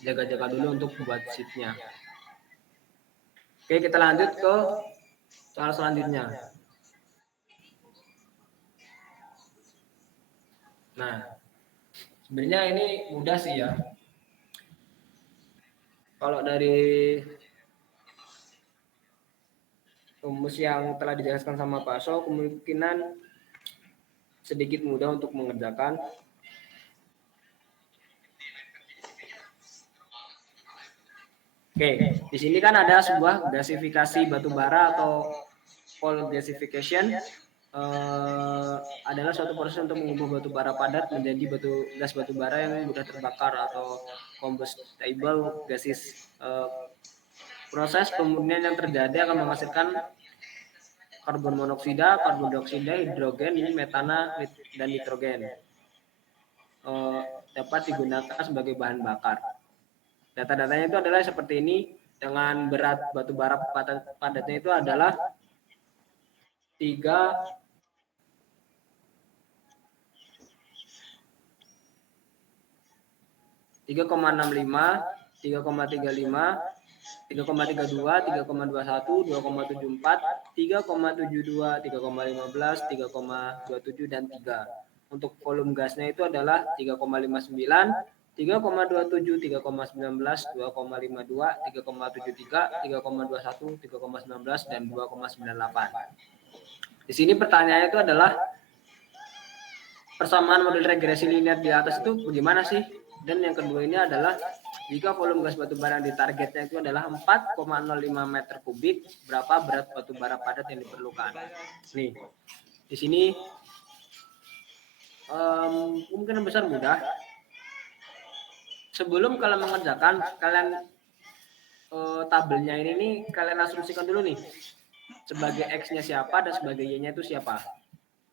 jaga-jaga dulu untuk buat sheetnya. Oke, kita lanjut ke soal selanjutnya. Nah, sebenarnya ini mudah sih ya. Kalau dari rumus yang telah dijelaskan sama Pak So, kemungkinan sedikit mudah untuk mengerjakan. Oke, di sini kan ada sebuah gasifikasi batu bara atau coal gasification. Adalah suatu proses untuk mengubah batu bara padat menjadi gas batu bara yang mudah terbakar atau combustible gases. Proses pemurnian yang terjadi akan menghasilkan karbon monoksida, karbon dioksida, hidrogen, metana, dan nitrogen. Dapat digunakan sebagai bahan bakar. Data-datanya itu adalah seperti ini, dengan berat batu bara padatnya itu adalah 3,65, 3,35, 3,32, 3,21, 2,74, 3,72, 3,15, 3,27, dan 3. Untuk volume gasnya itu adalah 3,59, 3,27, 3,19, 2,52, 3,73, 3,21, 3,19, dan 2,98. Di sini pertanyaannya itu adalah persamaan model regresi linear di atas itu bagaimana sih? Dan yang kedua ini adalah jika volume gas batu bara yang ditargetnya itu adalah 4,05 meter kubik, berapa berat batu bara padat yang diperlukan? Nih, di sini kemungkinan besar mudah. Sebelum kalian mengerjakan, kalian tabelnya ini nih kalian asumsikan dulu nih, sebagai X-nya siapa dan sebagai Y-nya itu siapa.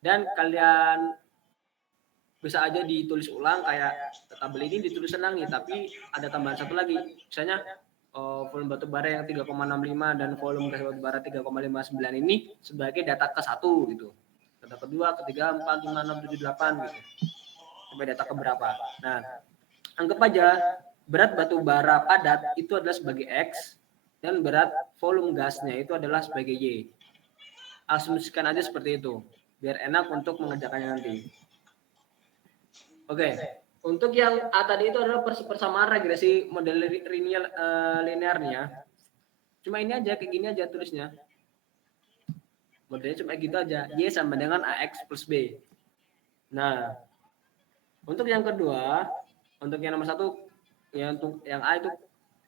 Dan kalian bisa aja ditulis ulang, kayak tabel ini ditulis ulang nih, tapi ada tambahan satu lagi, misalnya volume batu bara yang 3,65 dan volume gas batu bara 3,59 ini sebagai data ke-1 gitu, data kedua, ketiga, 4, 5, 6, 7, 8 gitu, sampai data keberapa. Nah, anggap aja berat batu bara padat itu adalah sebagai X dan berat volume gasnya itu adalah sebagai Y. Asumsikan aja seperti itu biar enak untuk mengerjakannya nanti. Oke, Untuk yang A tadi itu adalah persamaan regresi model linearnya. Cuma ini aja, kayak gini aja tulisnya. Modelnya cuma gitu aja. Y sama dengan AX plus B. Nah, untuk yang kedua, untuk yang nomor 1, untuk yang A itu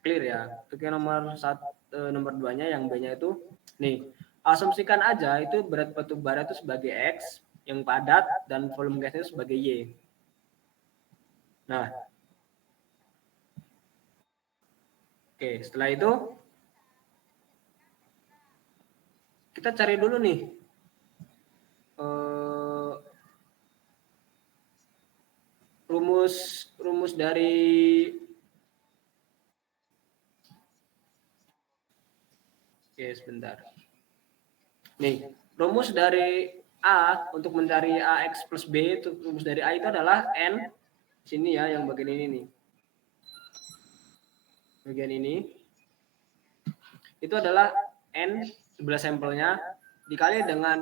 clear ya. Untuk yang nomor 2-nya, yang B-nya itu, nih, asumsikan aja itu berat batu bara itu sebagai X, yang padat, dan volume gasnya itu sebagai Y. Nah, oke, setelah itu kita cari dulu nih rumus dari sebentar. Nih, rumus dari A untuk mencari AX plus B, itu rumus dari A itu adalah N sini ya, yang bagian ini nih. Bagian ini itu adalah N sebelah sampelnya dikali dengan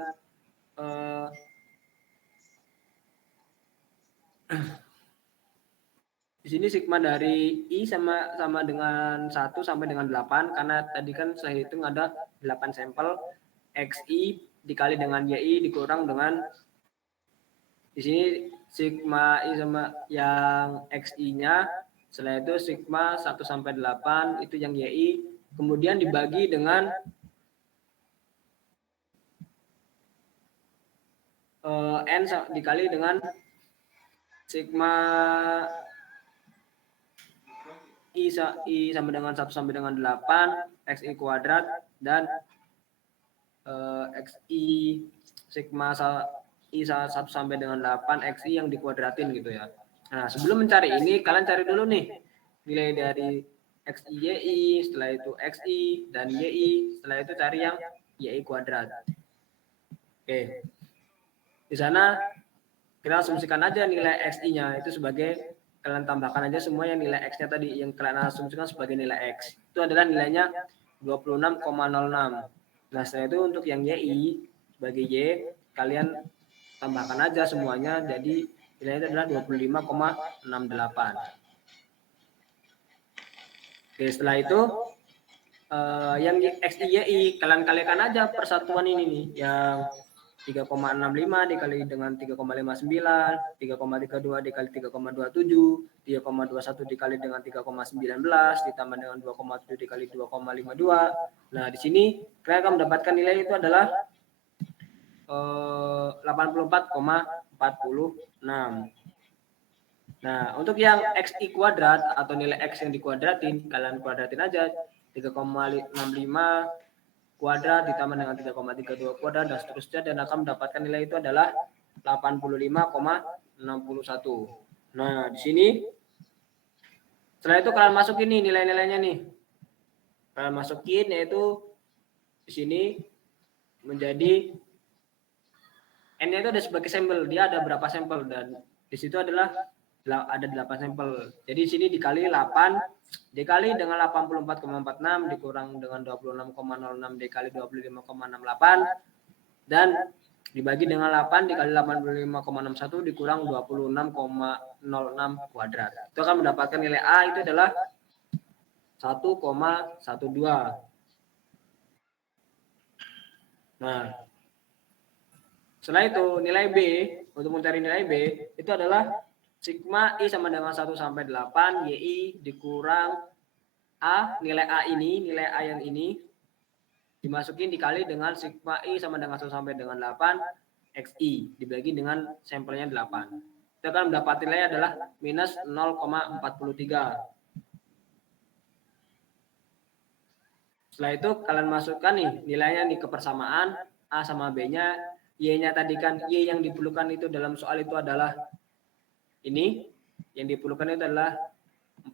di sini sigma dari I sama dengan 1 sampai dengan 8, karena tadi kan saya hitung ada 8 sampel. XI dikali dengan YI dikurang dengan di sini sigma I sama yang XI-nya, setelah itu sigma 1 sampai 8 itu yang YI, kemudian dibagi dengan N dikali dengan sigma I sama dengan 1 sampai dengan 8 XI kuadrat dan XI sigma I 1 sampai dengan 8 XI yang dikuadratin gitu ya. Nah, sebelum mencari ini kalian cari dulu nih nilai dari XI YI, setelah itu XI dan YI, setelah itu cari yang YI kuadrat. Oke. Di sana kita asumsikan aja nilai XI-nya itu sebagai, kalian tambahkan aja semua yang nilai X-nya tadi yang kalian asumsikan sebagai nilai X. Itu adalah nilainya 26,06. Nah, setelah itu untuk yang YI sebagai Y, kalian tambahkan aja semuanya, jadi nilainya itu adalah 25,68. Oke, setelah itu yang XI YI kalian kalikan aja persatuan ini nih, yang 3,65 dikali dengan 3,59, 3,32 dikali 3,27, 3,21 dikali dengan 3,19 ditambah dengan 2,7 dikali 2,52. Nah, di sini kalian akan mendapatkan nilai itu adalah 84,46. Nah, untuk yang XI kuadrat atau nilai X yang dikuadratin, kalian kuadratin aja 3,65 kuadrat ditambah dengan 3,32 kuadrat dan seterusnya, dan akan mendapatkan nilai itu adalah 85,61. Nah, di sini setelah itu kalian masukin nih nilai-nilainya nih. Kalian masukin, yaitu di sini menjadi N-nya itu ada sebagai sampel, dia ada berapa sampel, dan di situ adalah ada 8 sampel. Jadi di sini dikali 8 dikali dengan 84,46 dikurang dengan 26,06 dikali 25,68 dan dibagi dengan 8 dikali 85,61 dikurang 26,06 kuadrat. Itu akan mendapatkan nilai A itu adalah 1,12. Nah, setelah itu nilai B, untuk mencari nilai B itu adalah sigma I sama dengan 1 sampai 8 YI dikurang A, nilai A ini, nilai A yang ini dimasukin dikali dengan sigma I sama dengan 1 sampai dengan 8 XI dibagi dengan sampelnya 8. Kita akan mendapat nilai adalah minus 0,43. Setelah itu kalian masukkan nih nilainya nih ke persamaan A sama B-nya. Y-nya tadi kan, Y yang diperlukan itu dalam soal itu adalah ini, yang diperlukan itu adalah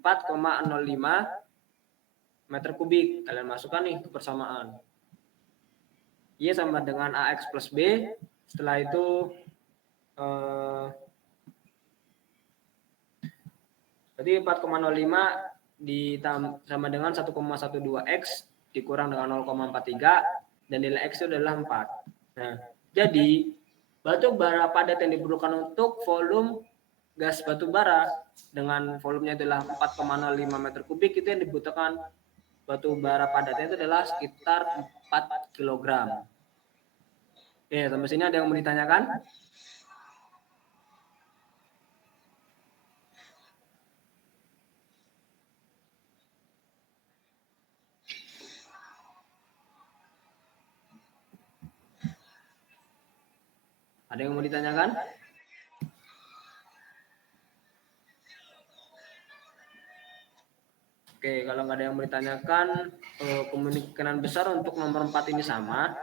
4,05 meter kubik. Kalian masukkan nih ke persamaan. Y sama dengan AX plus B. Setelah itu berarti 4,05 sama dengan 1,12X dikurang dengan 0,43 dan nilai X itu adalah 4. Nah, jadi batu bara padat yang diperlukan untuk volume gas batu bara dengan volumenya adalah 4,05 meter kubik, itu yang dibutuhkan batu bara padatnya itu adalah sekitar 4 kg. Oke, sampai sini ada yang mau ditanyakan? Ada yang mau ditanyakan? Oke, kalau nggak ada yang mau ditanyakan, kemungkinan besar untuk nomor 4 ini sama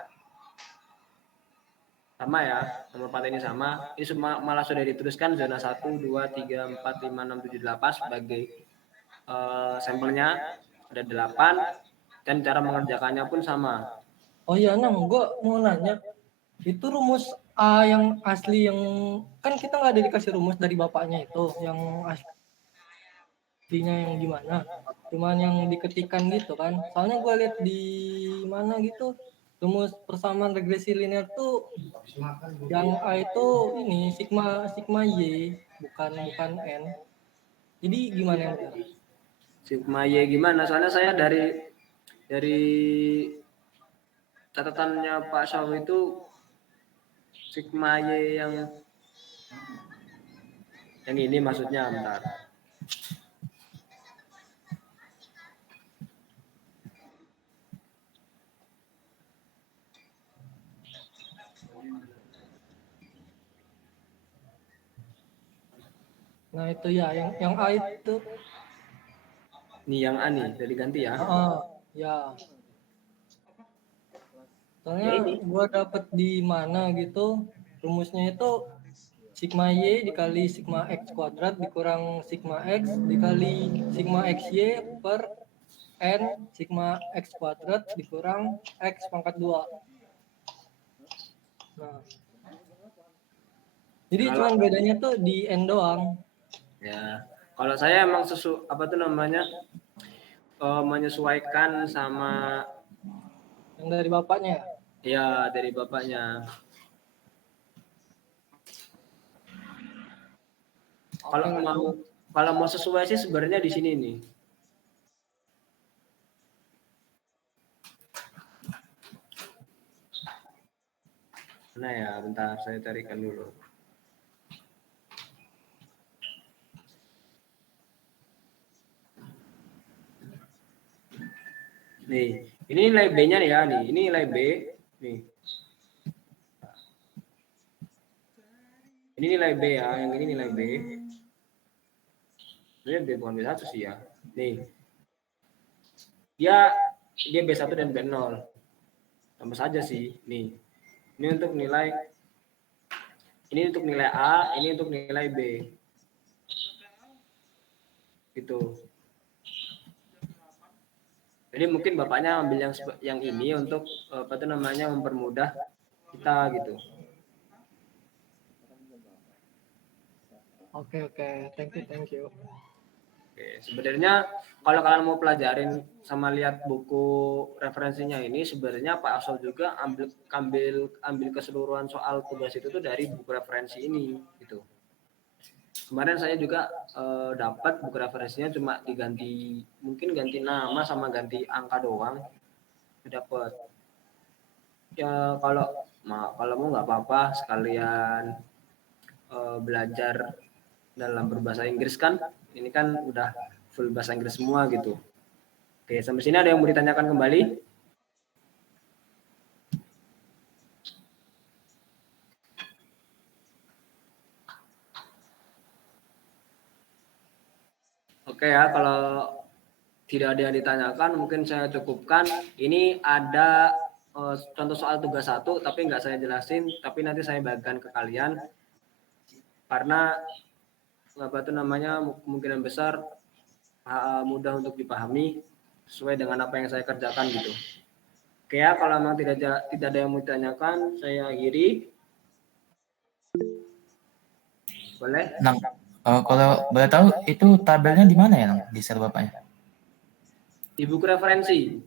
ya, nomor 4 ini sama. Ini semua malah sudah dituliskan zona 1, 2, 3, 4, 5, 6, 7, 8 sebagai sampelnya ada 8 dan cara mengerjakannya pun sama. Oh iya Nang, gue mau nanya, itu rumus A yang asli yang kan kita nggak ada dikasih rumus dari bapaknya itu, yang aslinya yang gimana? Cuman yang diketikan gitu kan. Soalnya gue lihat di mana gitu, rumus persamaan regresi linear tuh yang A itu ini sigma sigma Y bukan N. Jadi gimana yang benar? Sigma Y gimana? Soalnya saya dari catatannya Pak Syah itu sigma Y yang ini maksudnya, bentar. Nah itu ya yang A itu. Nih yang A nih, jadi ganti ya. Ya. Ya Soalnya ini. gua dapet di mana gitu rumusnya itu sigma Y dikali sigma X kuadrat dikurang sigma X dikali sigma XY per N sigma X kuadrat dikurang X pangkat 2. Nah. Jadi cuma bedanya tuh di N doang. Ya, kalau saya emang menyesuaikan sama yang dari bapaknya. Ya, dari bapaknya. Kalau mau sesuai sih sebenarnya di sini nih. Nah ya, bentar saya carikan dulu. Nih, ini nilai B-nya nih ya, nih. Ini nilai B, nih. Ini nilai B ya, yang ini nilai B. Ini B bukan B1 sih ya. Nih. Dia B1 dan B0. Sama saja sih, nih. Ini untuk nilai A, ini untuk nilai B. Gitu. Jadi mungkin bapaknya ambil yang ini untuk mempermudah kita gitu. Oke, thank you. Oke, sebenarnya kalau kalian mau pelajarin sama lihat buku referensinya ini, sebenarnya Pak Asol juga ambil keseluruhan soal tugas itu tuh dari buku referensi ini gitu. Kemarin saya juga dapat buku referensinya cuma mungkin ganti nama sama ganti angka doang. Dapat. Ya kalau mau nggak apa-apa sekalian belajar dalam berbahasa Inggris kan. Ini kan udah full bahasa Inggris semua gitu. Oke, sampai sini ada yang mau ditanyakan kembali? Oke ya, kalau tidak ada yang ditanyakan, mungkin saya cukupkan. Ini ada contoh soal tugas 1, tapi nggak saya jelasin, tapi nanti saya bagikan ke kalian. Karena kemungkinan besar mudah untuk dipahami sesuai dengan apa yang saya kerjakan gitu. Oke ya, kalau memang tidak ada yang mau ditanyakan, saya akhiri. Boleh? Nang, kalau boleh tahu itu tabelnya di mana ya, Nang? Di share bapaknya? Di buku referensi.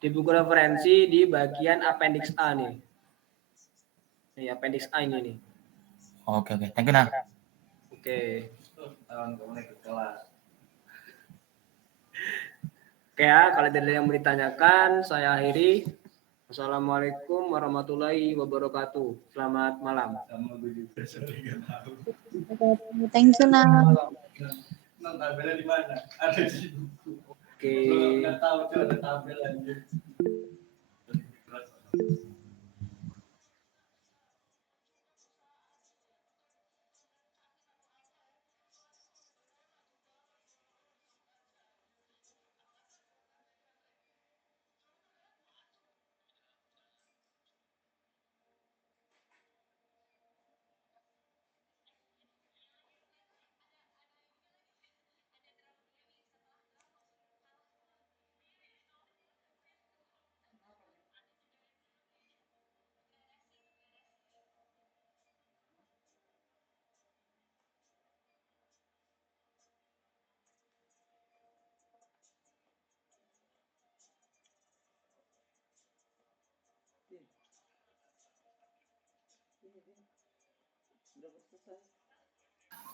Di buku referensi di bagian appendix A nih. Nih, appendix A ini nih. Oke. Thank you, Nang. Oke. Oke ya, kalau tidak ada yang mau ditanyakan, saya akhiri. Assalamualaikum warahmatullahi wabarakatuh. Selamat malam. Thank you, Nang. Tabelnya di mana? Ada di buku. Oke. Nggak tahu tuh ada tabel anjir.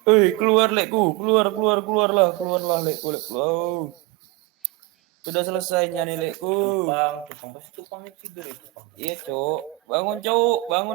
Keluar lekku, keluarlah lekku. Sudah selesai nyanyi lekku. Tupang pasti tidur itu. Iya, Cok. Bangun, Cok. Bangun.